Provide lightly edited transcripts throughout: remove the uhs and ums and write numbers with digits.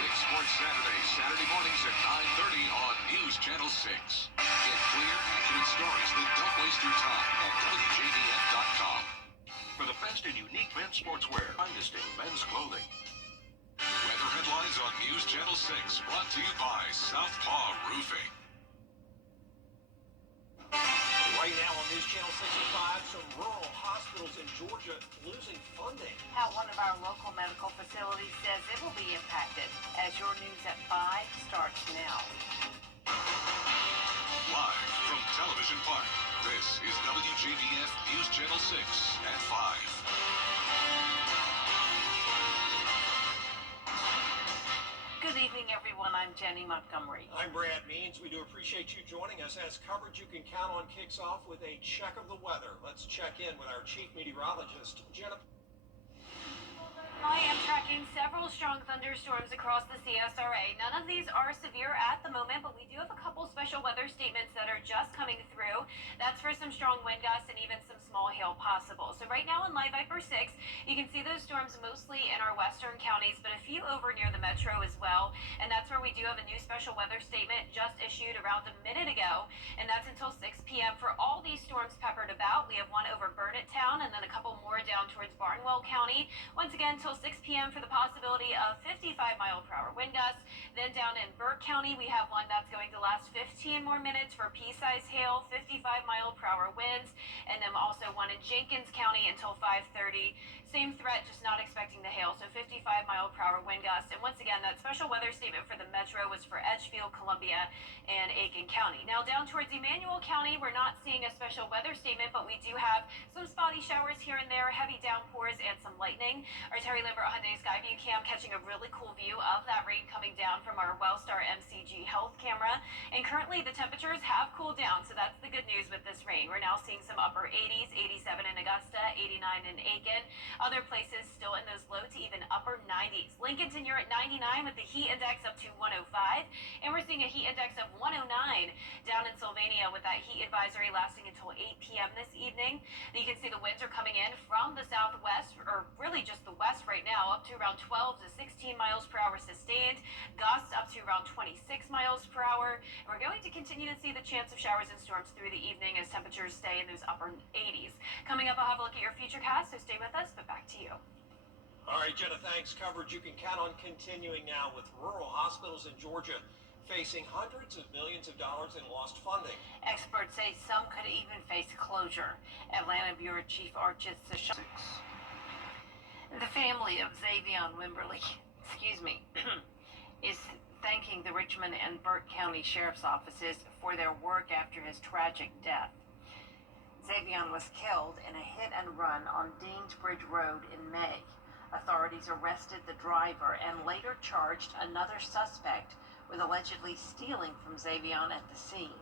6 Sports Saturday mornings at 9:30 on News Channel 6. Get clear, accurate stories that don't waste your time at WJBF.com. For the best in unique men's sportswear, finest in men's clothing. Weather headlines on News Channel 6, brought to you by Southpaw Roofing. Right now on News Channel 65, some rural hospitals in Georgia losing funding. How one of our local medical facilities says it will be impacted. As your news at 5 starts now. Live from Television Park, this is WJBF News Channel 6 at 5. Good evening, everyone. I'm Jenny Montgomery. I'm Brad Means. We do appreciate you joining us as coverage you can count on kicks off with a check of the weather. Let's check in with our chief meteorologist, Jennifer. I am tracking several strong thunderstorms across the CSRA. None of these are severe at the moment, but we do have a couple special weather statements that are just coming through. That's for some strong wind gusts and even some small hail possible. So right now in Live Viper 6, you can see those storms mostly in our western counties, but a few over near the metro as well. And that's where we do have a new special weather statement just issued around a minute ago. And that's until 6 p.m. for all these storms peppered about. We have one over Burnett Town and then a couple more down towards Barnwell County. Once again, until 6 p.m. for the possibility of 55-mile-per-hour wind gusts. Then down in Burke County, we have one that's going to last 15 more minutes for pea-size hail, 55-mile-per-hour winds, and then also one in Jenkins County until 5:30. Same threat, just not expecting the hail, so 55-mile-per-hour wind gusts. And once again, that special weather statement for the metro was for Edgefield, Columbia, and Aiken County. Now down towards Emmanuel County, we're not seeing a special weather statement, but we do have some spotty showers here and there, heavy downpours, and some lightning. Our Terry Lambert Hyundai Skyview cam catching a really cool view of that rain coming down from our Wellstar MCG health camera. And currently the temperatures have cooled down, so that's the good news with this rain. We're now seeing some upper 80s, 87 in Augusta, 89 in Aiken. Other places still in those low to even upper 90s. Lincolnton, you're at 99 with the heat index up to 105. And we're seeing a heat index of 109 down in Sylvania with that heat advisory lasting until 8 p.m. this evening. You can see the winds are coming in from the southwest, or really just the west right now, up to around 12 to 16 miles per hour sustained. Gusts up to around 26 miles per hour. And we're going to continue to see the chance of showers and storms through the evening as temperatures stay in those upper 80s. Coming up, I'll have a look at your futurecast, so stay with us, but back to you. All right, Jenna, thanks. Coverage you can count on continuing now with rural hospitals in Georgia facing hundreds of millions of dollars in lost funding. Experts say some could even face closure. Atlanta Bureau Chief Archis the family of Xavion Wimberly, is thanking the Richmond and Burke County Sheriff's Offices for their work after his tragic death. Xavion was killed in a hit and run on Deansbridge Road in May. Authorities arrested the driver and later charged another suspect with allegedly stealing from Xavion at the scene.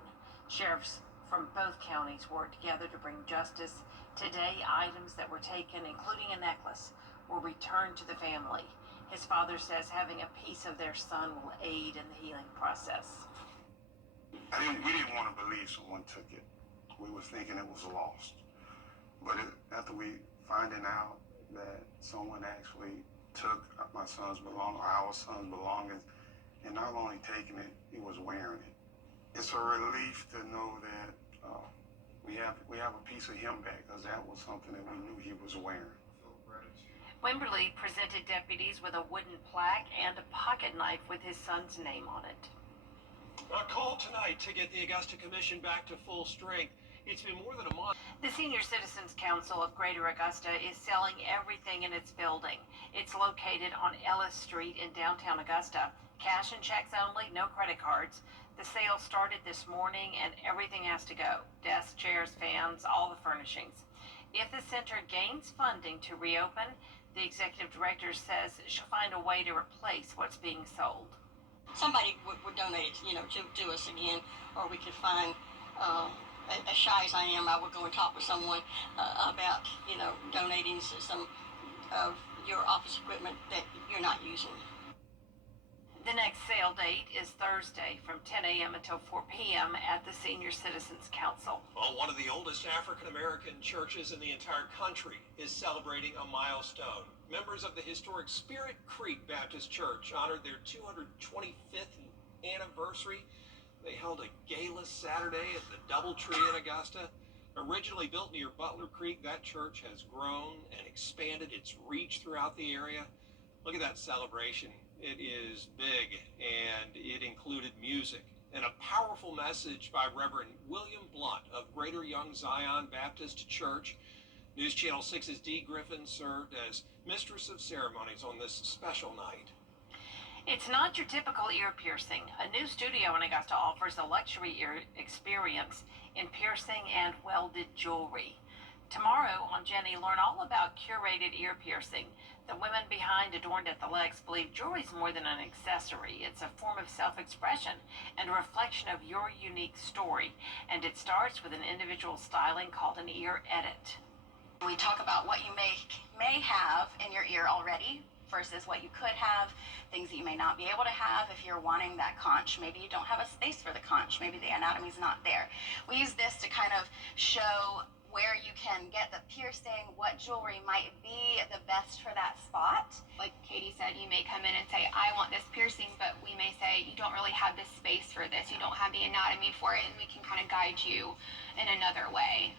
Sheriffs from both counties worked together to bring justice. Today, items that were taken, including a necklace, will return to the family. His father says having a piece of their son will aid in the healing process. We didn't want to believe someone took it. We were thinking it was lost. But after we finding out that someone actually took my son's belongings, our son's belongings, and not only taking it, he was wearing it. It's a relief to know that we have a piece of him back, because that was something that we knew he was wearing. Wimberly presented deputies with a wooden plaque and a pocket knife with his son's name on it. A call tonight to get the Augusta Commission back to full strength. It's been more than a month. The Senior Citizens Council of Greater Augusta is selling everything in its building. It's located on Ellis Street in downtown Augusta. Cash and checks only, no credit cards. The sale started this morning and everything has to go. Desks, chairs, fans, all the furnishings. If the center gains funding to reopen, the executive director says she'll find a way to replace what's being sold. Somebody would donate, to us again, or we could find, as shy as I am, I would go and talk with someone about, donating some of your office equipment that you're not using. The next sale date is Thursday from 10 a.m. until 4 p.m. at the Senior Citizens Council. Well, one of the oldest African-American churches in the entire country is celebrating a milestone. Members of the historic Spirit Creek Baptist Church honored their 225th anniversary. They held a gala Saturday at the Doubletree in Augusta. Originally built near Butler Creek, that church has grown and expanded its reach throughout the area. Look at that celebration. It is big, and it included music and a powerful message by Reverend William Blunt of Greater Young Zion Baptist Church. News Channel 6's Dee Griffin served as Mistress of Ceremonies on this special night. It's not your typical ear piercing. A new studio in Augusta offers a luxury ear experience in piercing and welded jewelry. Tomorrow on Jenny, learn all about curated ear piercing. The women behind Adorned at the Legs believe jewelry is more than an accessory. It's a form of self-expression and a reflection of your unique story. And it starts with an individual styling called an ear edit. We talk about what you may have in your ear already versus what you could have, things that you may not be able to have if you're wanting that conch. Maybe you don't have a space for the conch. Maybe the anatomy's not there. We use this to kind of show where you can get the piercing, what jewelry might be the best for that spot. Like Katie said, you may come in and say, I want this piercing, but we may say, you don't really have the space for this, you don't have the anatomy for it, and we can kind of guide you in another way.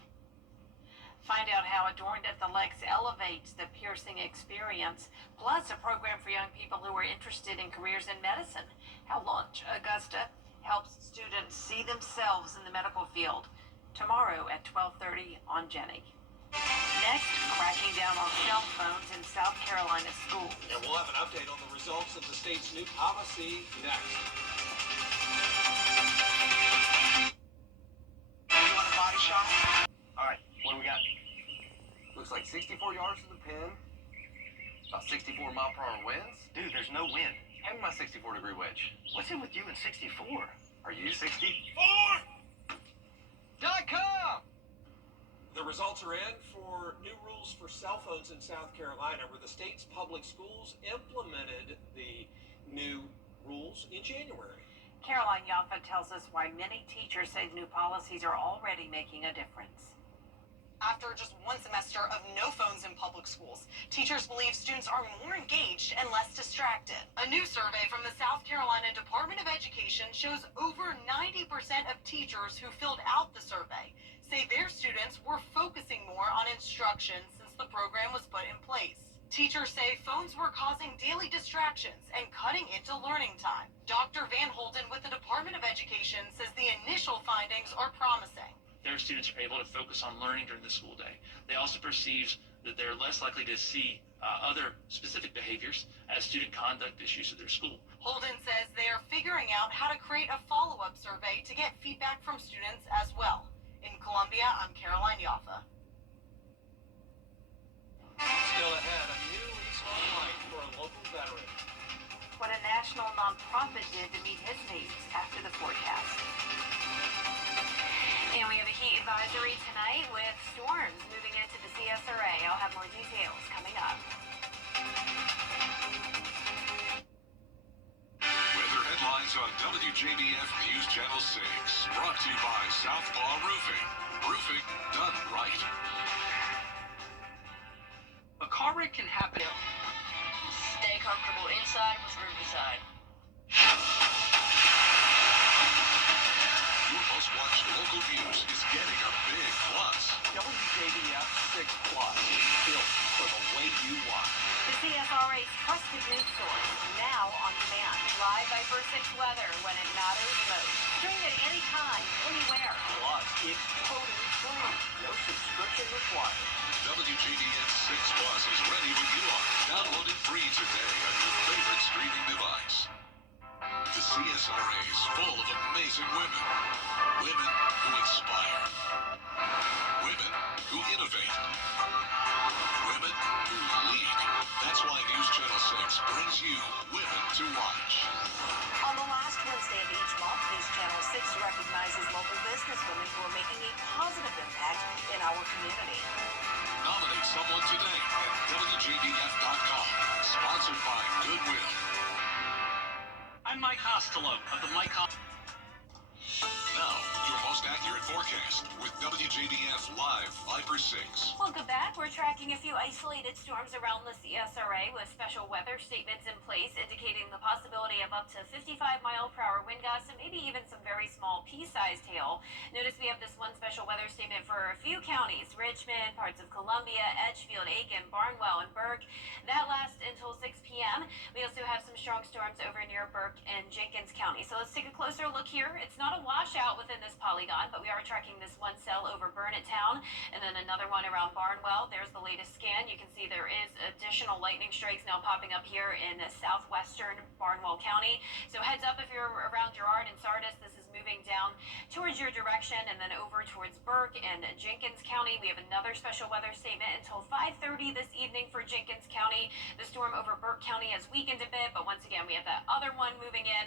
Find out how Adorned at the Legs elevates the piercing experience, plus a program for young people who are interested in careers in medicine. How Launch Augusta helps students see themselves in the medical field. Tomorrow at 12:30 on Jenny. Next, cracking down on cell phones in South Carolina schools. And we'll have an update on the results of the state's new policy next. You want a body shot? All right, what do we got? Looks like 64 yards to the pin, about 64 mile per hour winds. Dude, there's no wind. Hand me my 64-degree wedge. What's it with you and 64? Are you 64? .com. The results are in for new rules for cell phones in South Carolina, where the state's public schools implemented the new rules in January. Caroline Yaffa tells us why many teachers say the new policies are already making a difference. After just one semester of no phones in public schools, teachers believe students are more engaged and less distracted. A new survey from the South Carolina Department of Education shows over 90% of teachers who filled out the survey say their students were focusing more on instruction since the program was put in place. Teachers say phones were causing daily distractions and cutting into learning time. Dr. Van Holden with the Department of Education says the initial findings are promising. Their students are able to focus on learning during the school day. They also perceive that they're less likely to see other specific behaviors as student conduct issues at their school. Holden says they are figuring out how to create a follow-up survey to get feedback from students as well. In Columbia, I'm Caroline Yaffa. Still ahead, a new lease on life for a local veteran. What a national nonprofit did to meet his needs after the forecast. And we have a heat advisory tonight with storms moving into the CSRA. I'll have more details coming up. Weather headlines on WJBF News Channel 6. Brought to you by Southpaw Roofing. Roofing done right. A car wreck can happen. Stay comfortable inside with Riverside. Your most-watched local news is getting a big plus. WJBF 6 Plus is built for the way you watch. The CSRA's trusted news source, now on demand. Live by First 6 weather when it matters most. Stream it anytime, anywhere. Plus, it's totally free. No subscription required. WJBF 6 Plus is ready when you are. Download it free today on your favorite streaming device. The CSRA is full of amazing women. Women who inspire. Women who innovate. Women who lead. That's why News Channel 6 brings you Women to Watch. On the last Wednesday of each month, News Channel 6 recognizes local businesswomen who are making a positive impact in our community. Nominate someone today at WJBF.com. Sponsored by Goodwill. Mike Costello of the Mike Costello. Now, your most accurate forecast with WJBF Live 5/6. Welcome back. We're tracking a few isolated storms around the CSRA with special weather statements in place indicating the possibility of up to 55-mile-per-hour wind gusts and maybe even some very small pea-sized hail. Notice we have this one special weather statement for a few counties: Richmond, parts of Columbia, Edgefield, Aiken, Barnwell, and Burke. That lasts until 6 p.m. We also have some strong storms over near Burke and Jenkins County. So let's take a closer look here. It's not a washout within this polygon, but we are tracking this one cell over Burnett Town and then another one around Barnwell. There's the latest scan. You can see there is additional lightning strikes now popping up here in southwestern Barnwell County. So heads up if you're around Girard and Sardis. This is moving down towards your direction and then over towards Burke and Jenkins County. We have another special weather statement until 5:30 this evening for Jenkins County. The storm over Burke County has weakened a bit, but once again we have that other one moving in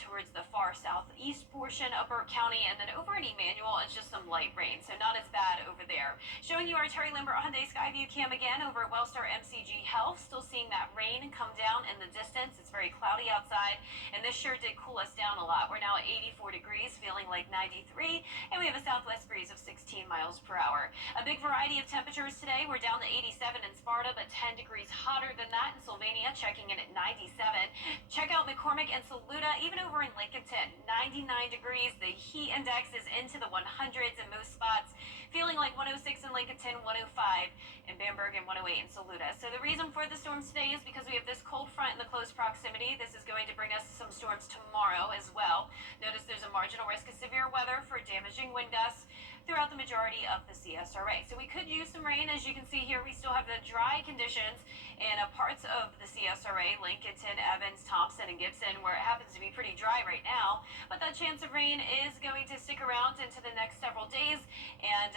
towards the far southeast portion of Burke County, and then over in Emmanuel it's just some light rain, so not as bad over there. Showing you our Terry Lambert Hyundai Skyview cam again over at Wellstar MCG Health. Still seeing that rain come down in the distance. It's very cloudy outside, and this sure did cool us down a lot. We're now at 84 degrees, feeling like 93, and we have a southwest breeze of 16 miles per hour. A big variety of temperatures today. We're down to 87 in Sparta, but 10 degrees hotter than that in Sylvania, checking in at 97. Check out McCormick and Saluda, even over in Lincolnton, 99 degrees. The heat index is into the 100s in most spots, feeling like 106 in Lincolnton, 105 in Bamberg, and 108 in Saluda. So the reason for the storms today is because we have this cold front in the close proximity. This is going to bring us some storms tomorrow as well. Notice there's a marginal risk of severe weather for damaging wind gusts throughout the majority of the CSRA. So we could use some rain. As you can see here, we still have the dry conditions in parts of the CSRA, Lincolnton, Evans, Thompson, and Gibson, where it happens to be pretty dry right now. But that chance of rain is going to stick around into the next several days, and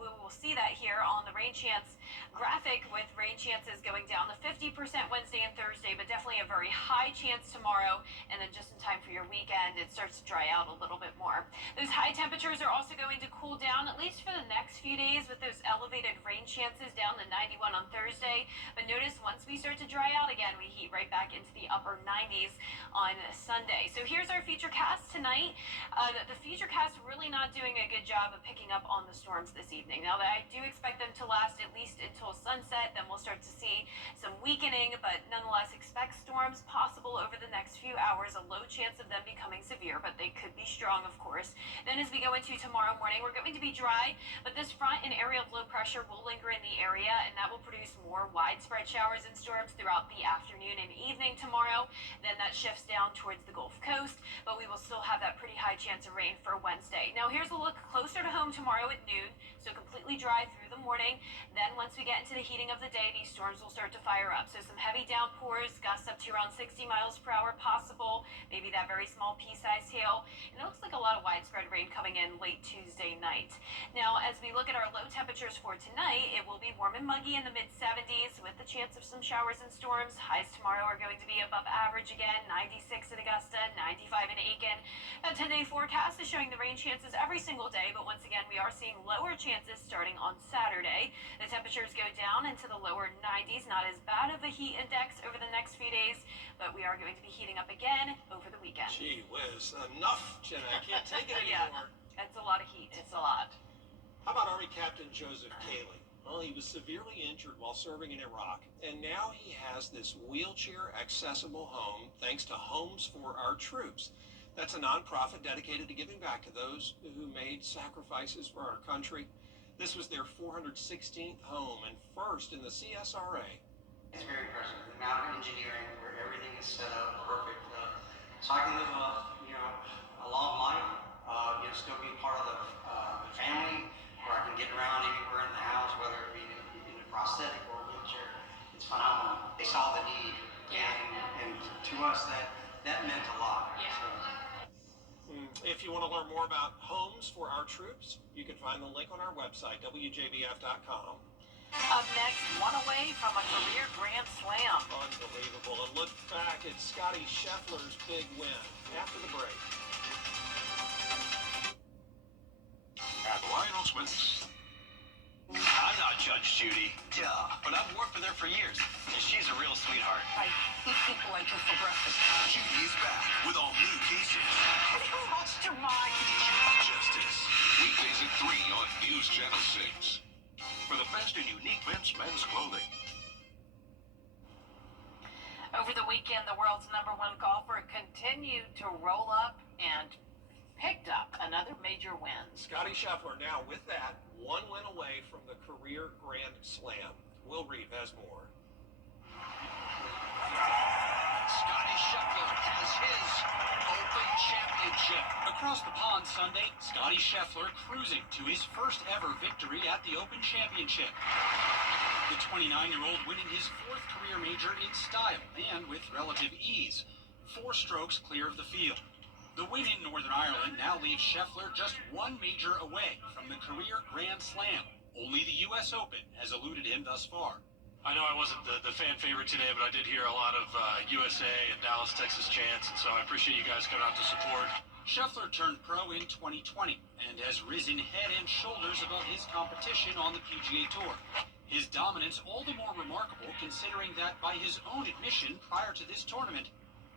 we will see that here on the rain chance graphic, with rain chances going down to 50% Wednesday and Thursday, but definitely a very high chance tomorrow, and then just in time for your weekend, it starts to dry out a little bit more. Those high temperatures are also going to cool down, at least for the next few days, with those elevated rain chances down to 91 on Thursday. But notice once we start to dry out again, we heat right back into the upper 90s on Sunday. So here's our feature cast tonight. The feature cast really not doing a good job of picking up on the storms this evening. Now, I do expect them to last at least until sunset, then we'll start to see some weakening, but nonetheless expect storms possible over the next few hours. A low chance of them becoming severe, but they could be strong, of course. Then as we go into tomorrow morning, we're going to be dry, but this front and area of low pressure will linger in the area, and that will produce more widespread showers and storms throughout the afternoon and evening tomorrow. Then that shifts down towards the Gulf Coast, but we will still have that pretty high chance of rain for Wednesday. Now here's a look closer to home tomorrow at noon, so completely dry through the morning. Then once we get into the heating of the day, these storms will start to fire up. So some heavy downpours, gusts up to around 60 miles per hour possible, maybe that very small pea-sized hail, and it looks like a lot of widespread rain coming in late Tuesday night. Now, as we look at our low temperatures for tonight, it will be warm and muggy in the mid-70s with the chance of some showers and storms. Highs tomorrow are going to be above average again, 96 at Augusta, 95 in Aiken. That 10-day forecast is showing the rain chances every single day, but once again, we are seeing lower chances starting on Saturday. The temperatures go down into the lower 90s, not as bad of a heat index over the next few days, but we are going to be heating up again over the weekend. Gee whiz, enough, Jenna. I can't take it Yeah. anymore. It's a lot of heat. It's a lot. How about Army Captain Joseph Cayley? Well, he was severely injured while serving in Iraq, and now he has this wheelchair-accessible home thanks to Homes for Our Troops. That's a nonprofit dedicated to giving back to those who made sacrifices for our country. This was their 416th home and first in the CSRA. It's very impressive. The amount of engineering where everything is set up perfect. So I can live a long life, still be part of the family, where I can get around anywhere in the house, whether it be in a prosthetic or a wheelchair. It's phenomenal. They saw the need, and to us that meant a lot. Yeah. So. If you want to learn more about Homes for Our Troops, you can find the link on our website, WJBF.com. Up next, one away from a career Grand Slam. Unbelievable. And look back at Scotty Scheffler's big win after the break. At Lionel Smith's. I'm not Judge Judy. Duh. But I've worked with her for years, and she's a real sweetheart. I eat lunches for breakfast. Judy is back with all new cases. Have you lost your mind? Justice. Weekdays at 3 on News Channel 6. For the best in unique men's clothing. Over the weekend, the world's #1 golfer continued to roll up and picked up another major win. Scotty Scheffler now with that, one win away from the career Grand Slam. Will Reeve has more. Scotty Scheffler has his Open Championship. Across the pond Sunday, Scotty Scheffler cruising to his first ever victory at the Open Championship. The 29-year-old winning his 4th career major in style and with relative ease, 4 strokes clear of the field. The win in Northern Ireland now leaves Scheffler just 1 major away from the career Grand Slam. Only the U.S. Open has eluded him thus far. I know I wasn't the fan favorite today, but I did hear a lot of USA and Dallas, Texas chants, and so I appreciate you guys coming out to support. Scheffler turned pro in 2020 and has risen head and shoulders above his competition on the PGA Tour. His dominance all the more remarkable considering that, by his own admission prior to this tournament,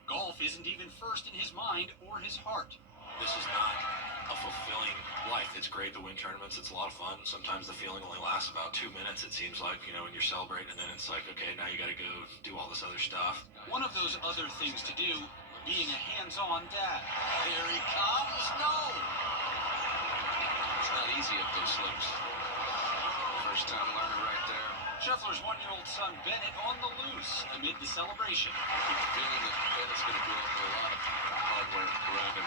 golf isn't even first in his mind or his heart. This is not a fulfilling life. It's great to win tournaments. It's a lot of fun. Sometimes the feeling only lasts about 2 minutes, it seems like, when you're celebrating, and then it's like, okay, now you got to go do all this other stuff. One of those other things to do, being a hands-on dad. Here he comes. No! It's not easy up those slopes. First time learner right there. Scheffler's 1-year-old son Bennett on the loose amid the celebration. I keep the feeling that Bennett's going to grow up with a lot of hardware around him.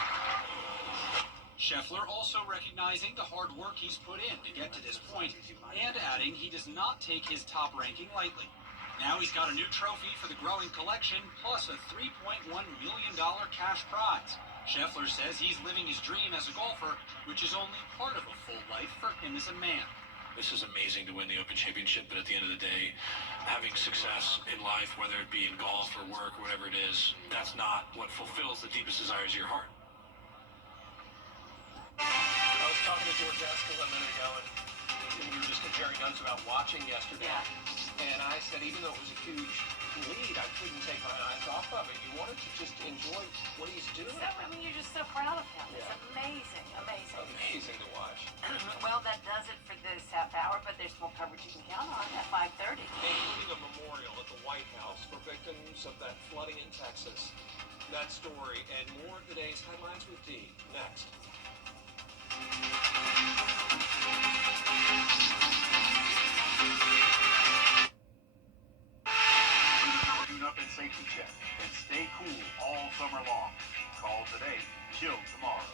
Scheffler also recognizing the hard work he's put in to get to this point, and adding he does not take his top ranking lightly. Now he's got a new trophy for the growing collection, plus a $3.1 million cash prize. Scheffler says he's living his dream as a golfer, which is only part of a full life for him as a man. This is amazing to win the Open Championship, but at the end of the day, having success in life, whether it be in golf or work, whatever it is, that's not what fulfills the deepest desires of your heart. I was talking to George Eskel a minute ago, and we were just comparing notes about watching yesterday. Yeah. And I said, even though it was a huge lead, I couldn't take my eyes off of it. You wanted to just enjoy what he's doing. So, you're just so proud of him. Yeah. It's amazing, amazing. Amazing to watch. Well, that does it for this half hour, but there's more coverage you can count on at 5:30. Including a memorial at the White House for victims of that flooding in Texas. That story and more of today's headlines with Dee next. Tune up and safety check and stay cool all summer long. Call today, chill tomorrow.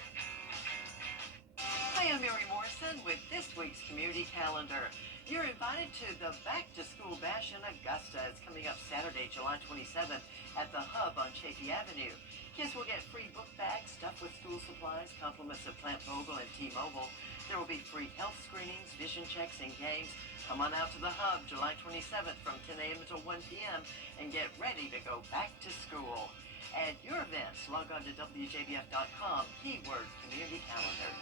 Hi, I'm Mary Morrison with this week's community calendar. You're invited to the Back to School Bash in Augusta. It's coming up Saturday, July 27th at the Hub on Chaffee Avenue. Kids will get free book bags stuffed with school supplies, compliments of Plant Vogel and T-Mobile. There will be free health screenings, vision checks, and games. Come on out to the Hub July 27th from 10 a.m. until 1 p.m. and get ready to go back to school. At your events, log on to WJBF.com, keyword community calendar.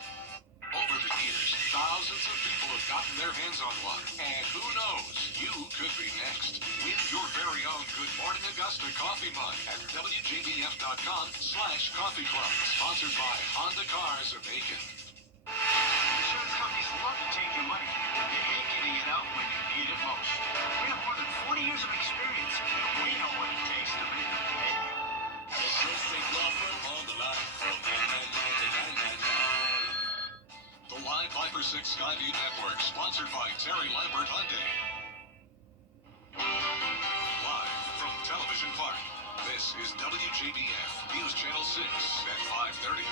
Over the years, thousands of people have gotten their hands on one. And who knows, you could be next. Win your very own Good Morning Augusta coffee mug at WJBF.com/coffee club. Sponsored by Honda Cars of Aiken. Insurance companies love to take your money. They hate giving it out when you need it most. We have more than 40 years of experience, and we know what it takes to make them pay. The Live 5 for 6 Skyview Network, sponsored by Terry Lambert Hyundai. Live from Television Park, this is WJBF News Channel 6 at 5:30.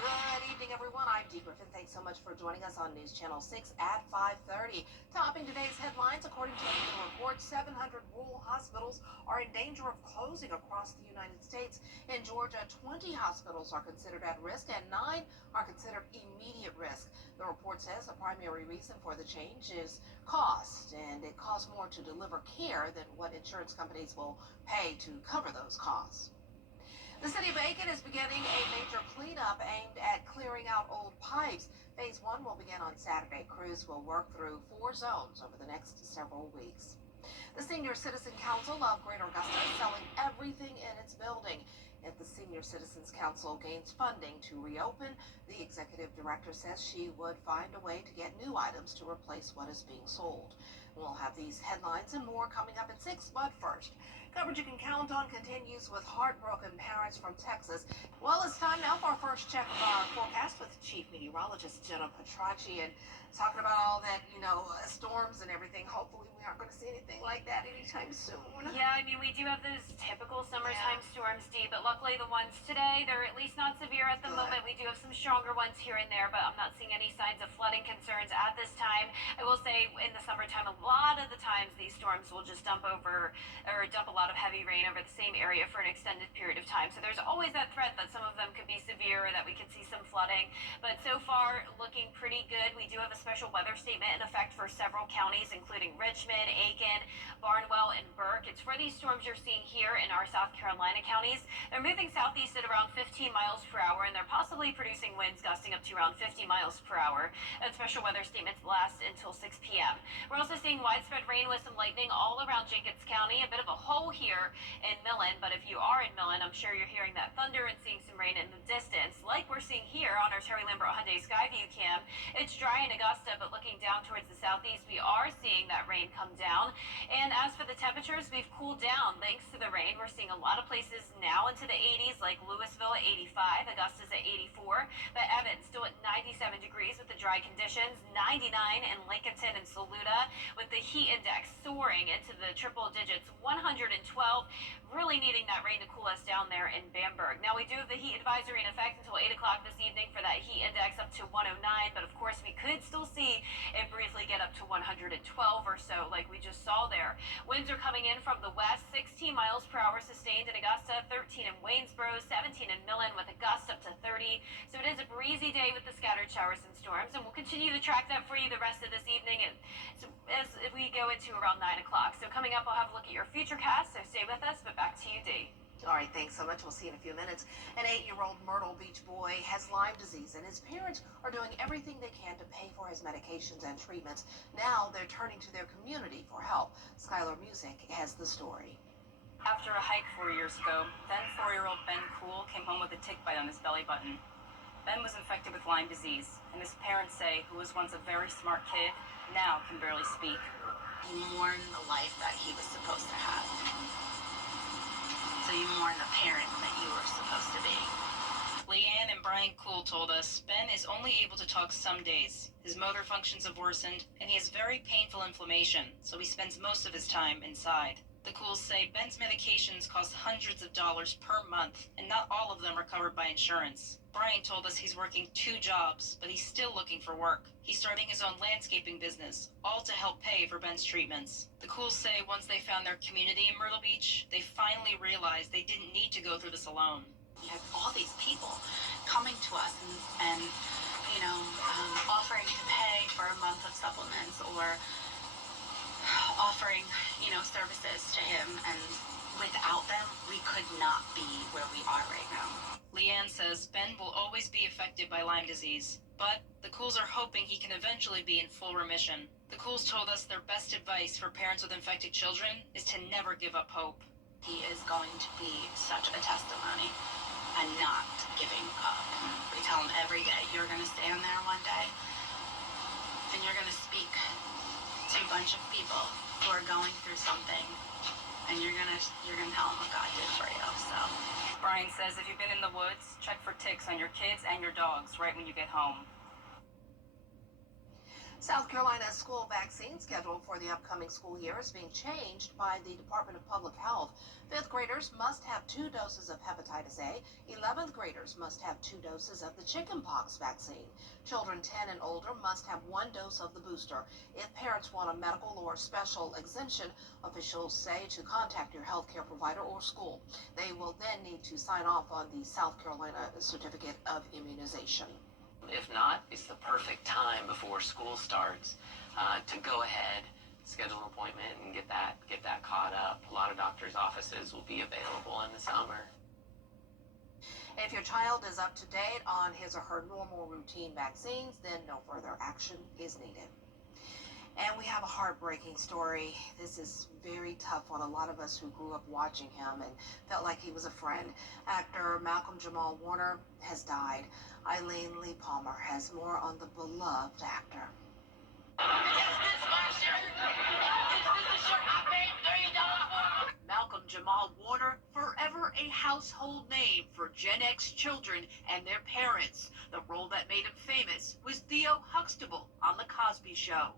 Good evening, everyone. I'm Dee Griffin. Thanks so much for joining us on News Channel 6 at 5:30. Topping today's headlines, according to a new report, 700 rural hospitals are in danger of closing across the United States. In Georgia, 20 hospitals are considered at risk and 9 are considered immediate risk. The report says the primary reason for the change is cost, and it costs more to deliver care than what insurance companies will pay to cover those costs. The city of Aiken is beginning a major cleanup aimed at clearing out old pipes. Phase 1 will begin on Saturday. Crews will work through 4 zones over the next several weeks. The Senior Citizen Council of Greater Augusta is selling everything in its building. If the Senior Citizens Council gains funding to reopen, the executive director says she would find a way to get new items to replace what is being sold. We'll have these headlines and more coming up at 6, but first, coverage you can count on continues with heartbroken parents from Texas. Well, it's time now for our first check of our forecast with Chief Meteorologist Jenna Petracci, and talking about all that, storms and everything. Hopefully we aren't going to see anything like that anytime soon. Yeah, I mean, we do have those typical summertime storms, Dee, but luckily the ones today, they're at least not severe at the moment. We do have some stronger ones here and there, but I'm not seeing any signs of flooding concerns at this time. I will say in the summertime, a lot of the times these storms will just dump a lot of heavy rain over the same area for an extended period of time. So there's always that threat that some of them could be severe or that we could see some flooding. But so far, looking pretty good. We do have a special weather statement in effect for several counties, including Richmond, Aiken, Barnwell, and Burke. It's for these storms you're seeing here in our South Carolina counties. They're moving southeast at around 15 miles per hour, and they're possibly producing winds gusting up to around 50 miles per hour. That special weather statement lasts until 6 p.m. We're also seeing widespread rain with some lightning all around Jacobs County. A bit of a hole here in Millen, but if you are in Millen, I'm sure you're hearing that thunder and seeing some rain in the distance, like we're seeing here on our Terry Lambert Hyundai Skyview cam. It's dry in Augusta, but looking down towards the southeast, we are seeing that rain come down. And as for the temperatures, we've cooled down thanks to the rain. We're seeing a lot of places now into the 80s, like Louisville at 85, Augusta's at 84, but Evans still at 97 degrees with the dry conditions, 99 in Lincolnton and Saluda, with the heat index soaring into the triple digits, 112, really needing that rain to cool us down there in Bamberg. Now, we do have the heat advisory in effect until 8 o'clock this evening for that heat index up to 109, but of course we could still see it briefly get up to 112 or so like we just saw there. Winds are coming in from the west, 16 miles per hour sustained in Augusta, 13 in Waynesboro, 17 in Millen with a gust up to 30. So it is a breezy day with the scattered showers and storms, and we'll continue to track that for you the rest of this evening and so as we go into around 9 o'clock. So coming up, I'll have a look at your futurecast, so stay with us, but back to you, Dee. All right, thanks so much. We'll see you in a few minutes. An 8-year-old Myrtle Beach boy has Lyme disease, and his parents are doing everything they can to pay for his medications and treatments. Now they're turning to their community for help. Skylar Music has the story. After a hike 4 years ago, then 4-year-old Ben Cool came home with a tick bite on his belly button. Ben was infected with Lyme disease, and his parents say, who was once a very smart kid, now can barely speak. He mourned the life that he was supposed to have. So you mourn the parent that you were supposed to be. Leanne and Brian Cool told us Ben is only able to talk some days. His motor functions have worsened, and he has very painful inflammation, so he spends most of his time inside. The Cools say Ben's medications cost hundreds of dollars per month, and not all of them are covered by insurance. Brian told us he's working 2 jobs, but he's still looking for work. He's starting his own landscaping business, all to help pay for Ben's treatments. The Cools say once they found their community in Myrtle Beach, they finally realized they didn't need to go through this alone. We had all these people coming to us and offering to pay for a month of supplements or offering, services to him, and without them, we could not be where we are right now. Leanne says Ben will always be affected by Lyme disease, but the Cools are hoping he can eventually be in full remission. The Cools told us their best advice for parents with infected children is to never give up hope. He is going to be such a testimony and not giving up. We tell him every day, you're going to stand there one day and you're going to speak to a bunch of people who are going through something, and you're gonna tell them what God did for you. So Brian says if you've been in the woods, check for ticks on your kids and your dogs right when you get home. South Carolina's school vaccine schedule for the upcoming school year is being changed by the Department of Public Health. 5th graders must have 2 doses of hepatitis A. 11th graders must have 2 doses of the chickenpox vaccine. Children 10 and older must have 1 dose of the booster. If parents want a medical or special exemption, officials say to contact your healthcare provider or school. They will then need to sign off on the South Carolina Certificate of Immunization. If not, it's the perfect time before school starts to go ahead, schedule an appointment, and get that caught up. A lot of doctors' offices will be available in the summer. If your child is up to date on his or her normal routine vaccines, then no further action is needed. And we have a heartbreaking story. This is very tough on a lot of us who grew up watching him and felt like he was a friend. Actor Malcolm Jamal Warner has died. Eileen Lee Palmer has more on the beloved actor. Malcolm Jamal Warner, forever a household name for Gen X children and their parents. The role that made him famous was Theo Huxtable on The Cosby Show.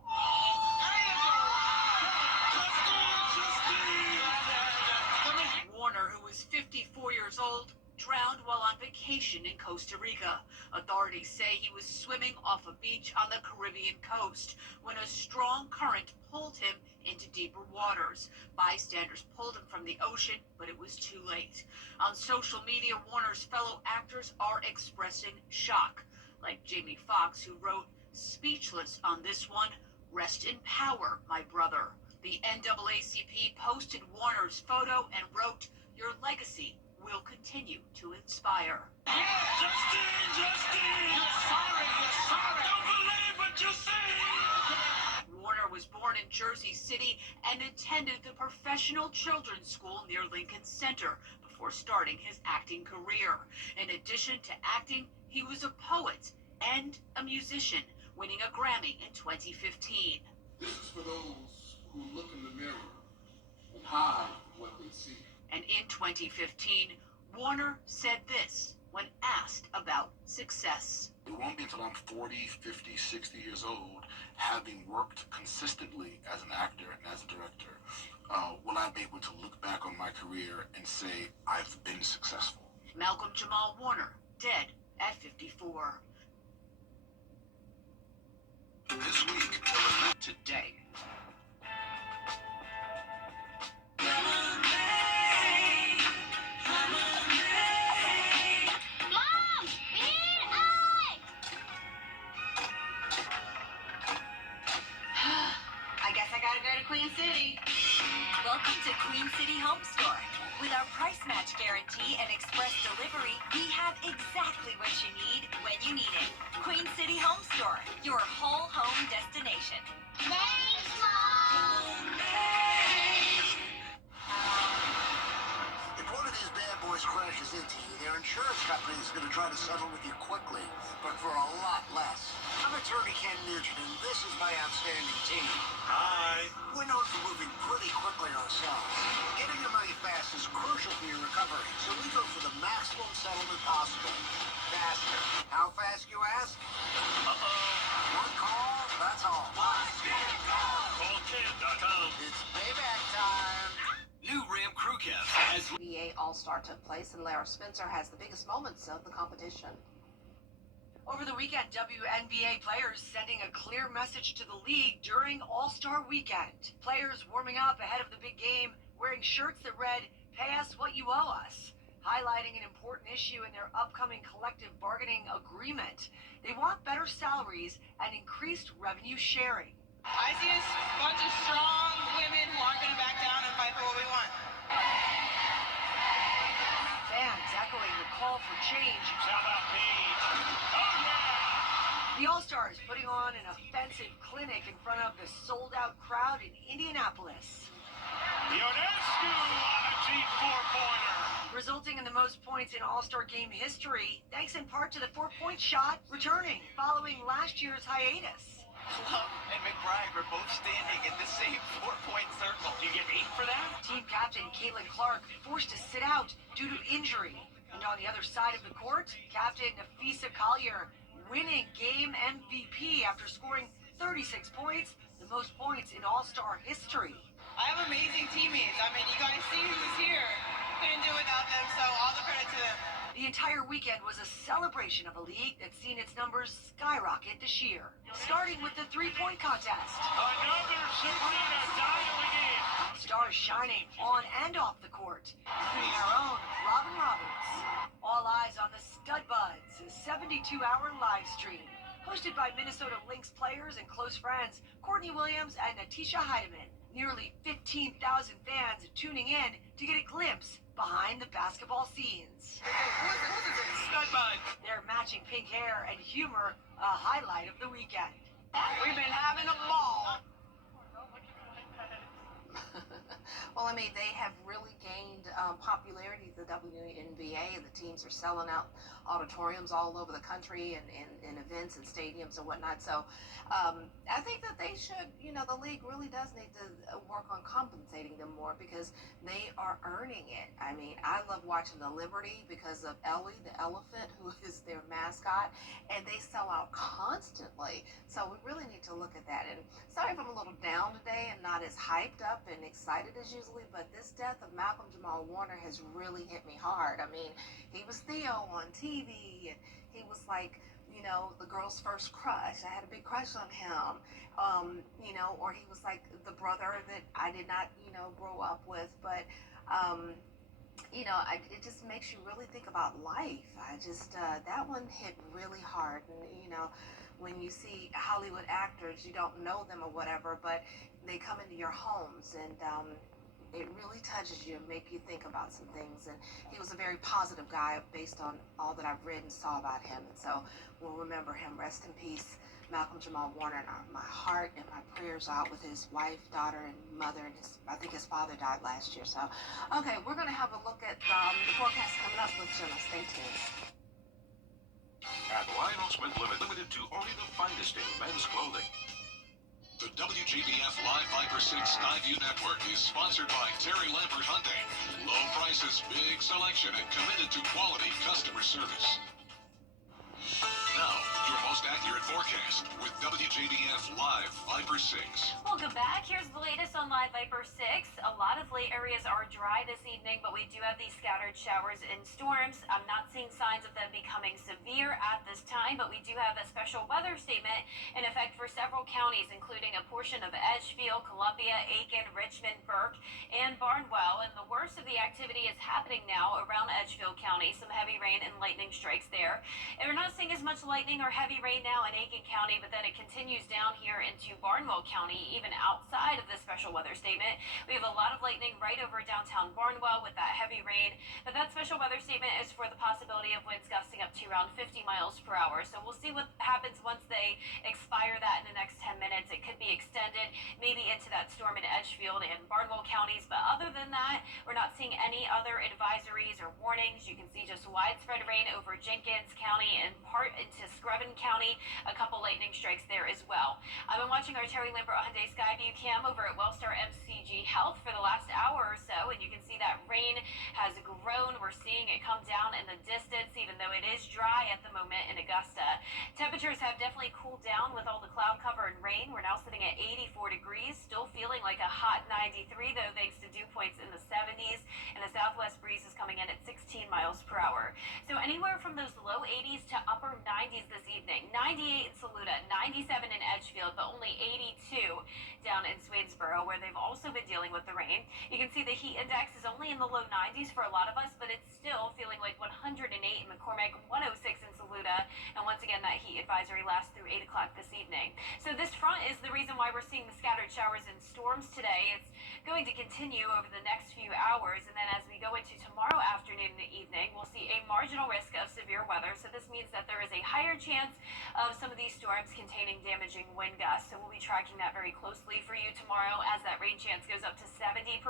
Warner, who was 54 years old, drowned while on vacation in Costa Rica. Authorities say he was swimming off a beach on the Caribbean coast when a strong current pulled him into deeper waters. Bystanders pulled him from the ocean, but it was too late. On social media, Warner's fellow actors are expressing shock, like Jamie Foxx, who wrote, "Speechless on this one. Rest in power, my brother." The NAACP posted Warner's photo and wrote, "Your legacy will continue to inspire." Warner was born in Jersey City and attended the professional children's school near Lincoln Center before starting his acting career. In addition to acting, he was a poet and a musician, winning a Grammy in 2015. This is for those who look in the mirror and hide what they see. And in 2015, Warner said this when asked about success. It won't be until I'm 40, 50, 60 years old, having worked consistently as an actor and as a director, will I be able to look back on my career and say, I've been successful. Malcolm Jamal Warner, dead at 54. This week, today. Queen City. Welcome to Queen City Home Store. With our price match guarantee and express delivery, we have exactly what you need when you need it. Queen City Home Store, your whole home destination. Thanks, Mom! If one of these bad boys crashes into you, their insurance company is going to try to settle with you quickly, but for a lot less. I'm attorney Ken Nugent, and this is my outstanding team. Hi. We're known for moving pretty quickly ourselves. Getting your money fast is crucial for your recovery, so we go for the maximum settlement possible. Faster. How fast, you ask? One call, that's all. Call Ken.com. It's payback time. New Ram Crew Cab as NBA All-Star took place, and Lara Spencer has the biggest moments of the competition. Over the weekend, WNBA players sending a clear message to the league during All-Star Weekend. Players warming up ahead of the big game, wearing shirts that read, "Pay us what you owe us," highlighting an important issue in their upcoming collective bargaining agreement. They want better salaries and increased revenue sharing. I see a bunch of strong women who aren't going to back down and fight for what we want. Fans echoing the call for change. How about Paige? Oh, yeah! The All-Stars putting on an offensive clinic in front of the sold-out crowd in Indianapolis. Ionescu on a deep four-pointer. Resulting in the most points in All-Star game history, thanks in part to the four-point shot returning following last year's hiatus. Club and McBride were both standing in the same four-point circle. Do you get 8 for that? Team captain Caitlin Clark forced to sit out due to injury. And on the other side of the court, captain Nafisa Collier winning game MVP after scoring 36 points, the most points in All-Star history. I have amazing teammates. I mean, you guys see who's here. Couldn't do it without them, so all the credit to them. The entire weekend was a celebration of a league that's seen its numbers skyrocket this year. Starting with the three-point contest. Another Sabrina dialing in. Stars shining on and off the court, including our own Robin Roberts. All eyes on the Stud Buds, a 72-hour live stream. Hosted by Minnesota Lynx players and close friends, Courtney Williams and Natisha Heidemann. Nearly 15,000 fans tuning in to get a glimpse behind the basketball scenes. Stand by. Their matching pink hair and humor, a highlight of the weekend. We've been having a ball. Well, I mean, they have really gained popularity at the WNBA. The teams are selling out auditoriums all over the country and events and stadiums and whatnot. So I think that they should, the league really does need to work on compensating them more because they are earning it. I mean, I love watching the Liberty because of Ellie, the elephant, who is their mascot, and they sell out constantly. So we really need to look at that. And sorry if I'm a little down today and not as hyped up and excited as usually, but this death of Malcolm Jamal Warner has really hit me hard. I mean, he was Theo on TV, and he was like, the girl's first crush. I had a big crush on him, or he was like the brother that I did not, grow up with, but, it just makes you really think about life. I just, that one hit really hard, and, when you see Hollywood actors, you don't know them or whatever, but they come into your homes and it really touches you and make you think about some things. And he was a very positive guy based on all that I've read and saw about him. And so we'll remember him. Rest in peace, Malcolm Jamal Warner. And my heart and my prayers are out with his wife, daughter, and mother. And I think his father died last year. So, okay, we're going to have a look at the forecast coming up with Jenna. Stay tuned. At Lionel Smith limited to only the finest in men's clothing. The WJBF Live Viper 6 Skyview Network is sponsored by Terry Lambert Hyundai. Low prices, big selection, and committed to quality customer service. Now, your most accurate forecast with WJBF Live Viper 6. Welcome back. Here's the latest on Live Viper 6. A lot of late areas are dry this evening, but we do have these scattered showers and storms. I'm not seeing signs of them becoming severe at this time, but we do have a special weather statement in effect for several counties, including a portion of Edgefield, Columbia, Aiken, Richmond, Burke, and Barnwell. And the worst of the activity is happening now around Edgefield County. Some heavy rain and lightning strikes there. And we're not seeing as much lightning or heavy rain now in Aiken County, but then it continues down here into Barnwell County, even outside of the special weather statement. We have a lot of lightning right over downtown Barnwell with that heavy rain, but that special weather statement is for the possibility of winds gusting up to around 50 miles per hour. So we'll see what happens once they expire that in the next 10 minutes. It could be extended maybe into that storm in Edgefield and Barnwell counties, but other than that, we're not seeing any other advisories or warnings. You can see just widespread rain over Jenkins County and part into Screven County. A couple lightning strikes there as well. I've been watching our Terry Lambert Hyundai Skyview cam over at Wellstar MCG Health for the last hour or so, and you can see that rain has grown. We're seeing it come down in the distance, even though it is dry at the moment in Augusta. Temperatures have definitely cooled down with all the cloud cover and rain. We're now sitting at 84 degrees, still feeling like a hot 93, though, thanks to dew points in the 70s, and the southwest breeze is coming in at 16 miles per hour. So anywhere from those low 80s to upper 90s this evening. 98 in Saluda, 97 in Edgefield, but only 82 down in Swainsboro, where they've also been dealing with the rain. You can see the heat index is only in the low 90s for a lot of us, but it's still feeling like 108 in McCormick, 106 in Saluda, and once again, that heat advisory lasts through 8 o'clock this evening. So this front is the reason why we're seeing the scattered showers and storms today. It's going to continue over the next few hours, and then as we go into tomorrow afternoon and evening, we'll see a marginal risk of severe weather. So this means that there is a higher chance of some of these storms containing damaging wind gusts. So we'll be tracking that very closely for you tomorrow as that rain chance goes up to 70%.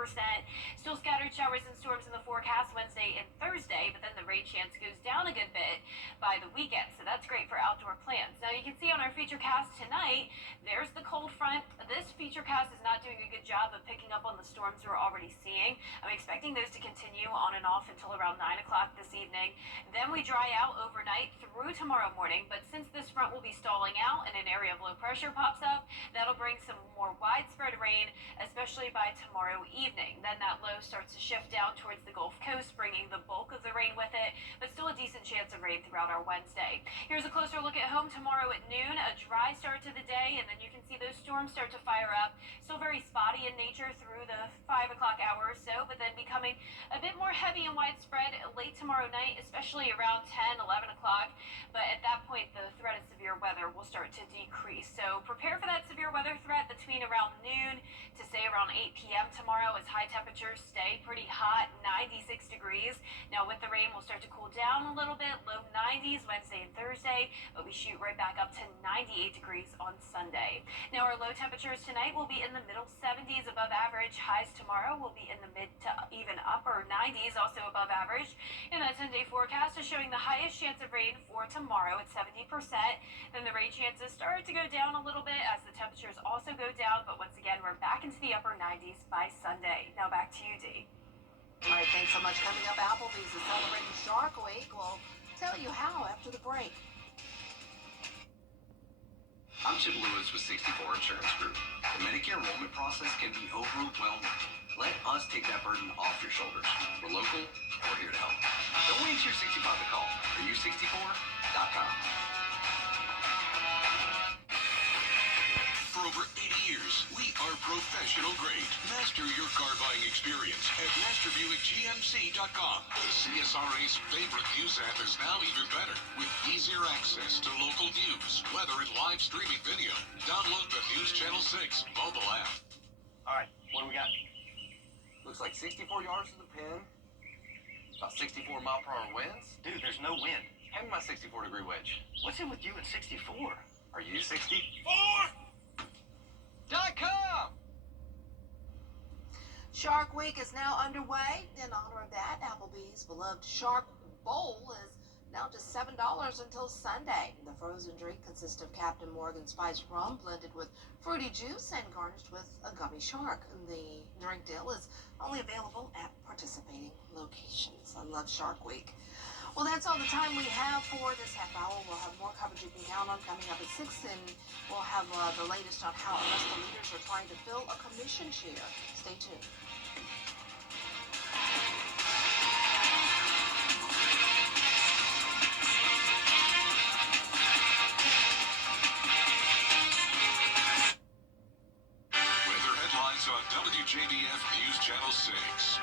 Still scattered showers and storms in the forecast Wednesday and Thursday, but then the rain chance goes down a good bit by the weekend. So that's great for outdoor plans. Now you can see on our feature cast tonight, there's the cold front. This feature cast is not doing a good job of picking up on the storms we're already seeing. I'm expecting those to continue on and off until around 9 o'clock this evening. Then we dry out overnight through tomorrow morning, but since this front will be stalling out and an area of low pressure pops up, that'll bring some more widespread rain, especially by tomorrow evening. Then that low starts to shift down towards the Gulf Coast, bringing the bulk of the rain with it, but still a decent chance of rain throughout our Wednesday. Here's a closer look at home tomorrow at noon. A dry start to the day, and then you can see those storms start to fire up. Still very very spotty in nature through the 5 o'clock hour or so, but then becoming a bit more heavy and widespread late tomorrow night, especially around 10, 11 o'clock. But at that point, the threat of severe weather will start to decrease. So prepare for that severe weather threat between around noon to say around 8 p.m. tomorrow, as high temperatures stay pretty hot, 96 degrees. Now with the rain, we'll start to cool down a little bit, low 90s Wednesday and Thursday, but we shoot right back up to 98 degrees on Sunday. Now our low temperatures tonight will be in the middle 70s above average. Highs tomorrow will be in the mid to even upper 90s, also above average. And that 10-day forecast is showing the highest chance of rain for tomorrow at 70%. Then the rain chances start to go down a little bit as the temperatures also go down, but once again, we're back into the upper 90s by Sunday. Now back to you, Dee. All right, thanks so much. Coming up, Applebee's is celebrating Shark Week. We'll tell you how after the break. I'm Chip Lewis with 64 Insurance Group. The Medicare enrollment process can be overwhelming. Let us take that burden off your shoulders. We're local, and we're here to help. Don't wait until you're 65 to call. Are you 64.com. For over 80 years, we are professional grade. Master your car buying experience at MasterBuickGMC.com. The CSRA's favorite news app is now even better with easier access to local news, weather, and live streaming video. Download the News Channel 6 mobile app. All right, what do we got? Looks like 64 yards to the pin. About 64 mile per hour winds. Dude, there's no wind. Hand me my 64 degree wedge. What's it with you and 64? Are you 64? .com! Shark Week is now underway. In honor of that, Applebee's beloved Shark Bowl is now just $7 until Sunday. The frozen drink consists of Captain Morgan spiced rum blended with fruity juice and garnished with a gummy shark. The drink deal is only available at participating locations. I love Shark Week. Well, that's all the time we have for this half hour. We'll have more coverage you can count on coming up at 6, and we'll have the latest on how Augusta leaders are trying to fill a commission share. Stay tuned. Weather headlines on WJBF News Channel 6.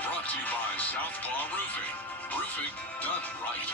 Brought to you by Southpaw Roofing. Roofing done right.